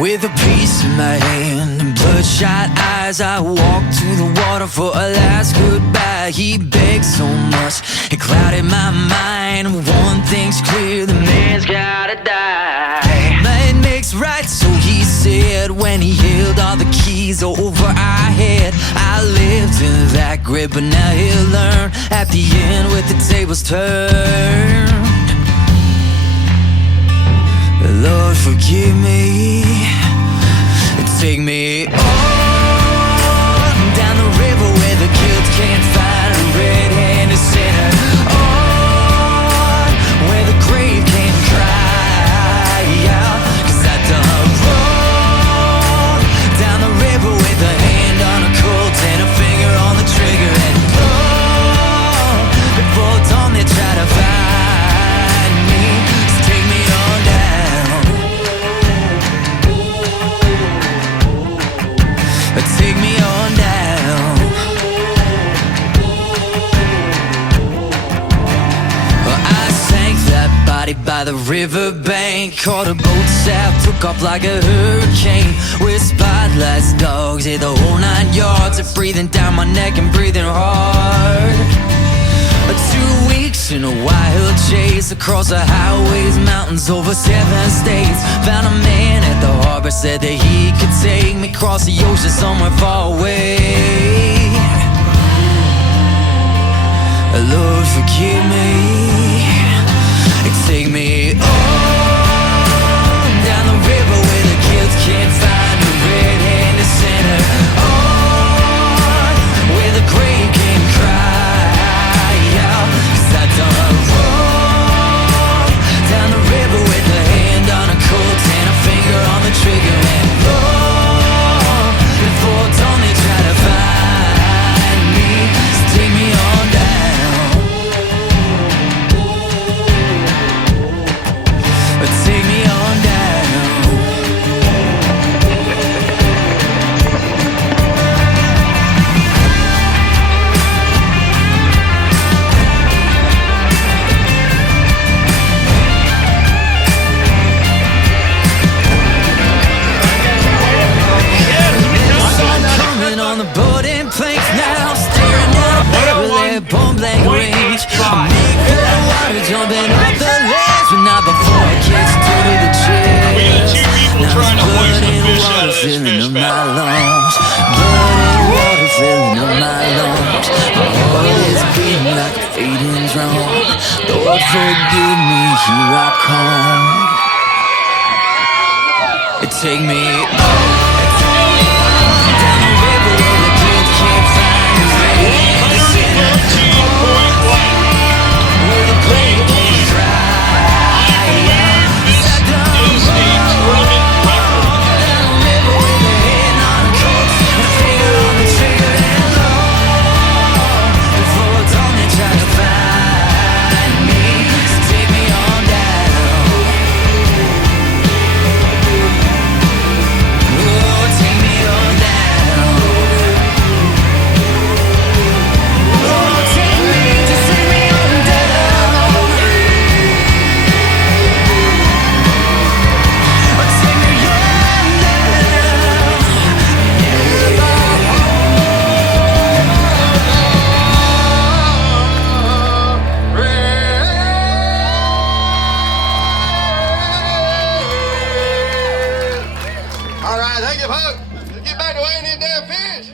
With a piece in my hand and bloodshot eyes, I walked to the water for a last goodbye. He begged so much, it clouded my mind. One thing's clear, the man's gotta die. Might makes right, so he said, when he held all the keys over our head. I lived in that grip, but now he'll learn at the end with the tables turned. Lord, forgive me. Take me on down the river where the guilt can't find a red-handed sinner. On where the grave can't cry out, 'cause I done wrong. Down the river with a hand on a Colt and a finger on the trigger. And long before dawn they try to find me. So take me on down. Take me on down. Well, I sank that body by the riverbank, caught a boat south, took off like a hurricane. With spotlights, dogs, yeah, the whole 9 yards. Of breathing down my neck and breathing hard. 2 weeks in a wild chase across the highways, mountains, over 7 states. Found a man at the harbor, said that he could take me across the ocean somewhere far away. Lord, forgive me. Take me on down the river where the guilt can't find a red-handed sinner. On where the grave can't cry out, 'cause I done wrong. Down the river with a hand on a Colt and a finger on the trigger. And long before dawn they try to find me. So take me on down. Take me on down. Coming on the boarding planks now, staring at a barrel point blank range. I make the water jumping off the ledge, but not before it gets to the chest. Now there's blood and water filling up my lungs. Blood and water filling up my lungs. My heart is beating like a fading drum. Lord, forgive me, here I come. Take me on. Down the river where the guilt can't find a red-handed sinner. Where the grave can't cry out, 'cause I done wrong. Down the river with a hand on a Colt and a finger on the trigger. And long before dawn they try to find me. So take me on down. Oh, take me on down. Oh, take me, just take me on down. Oh, take me on down. All right, thank you, folks. Let's get back to weighing these damn fish.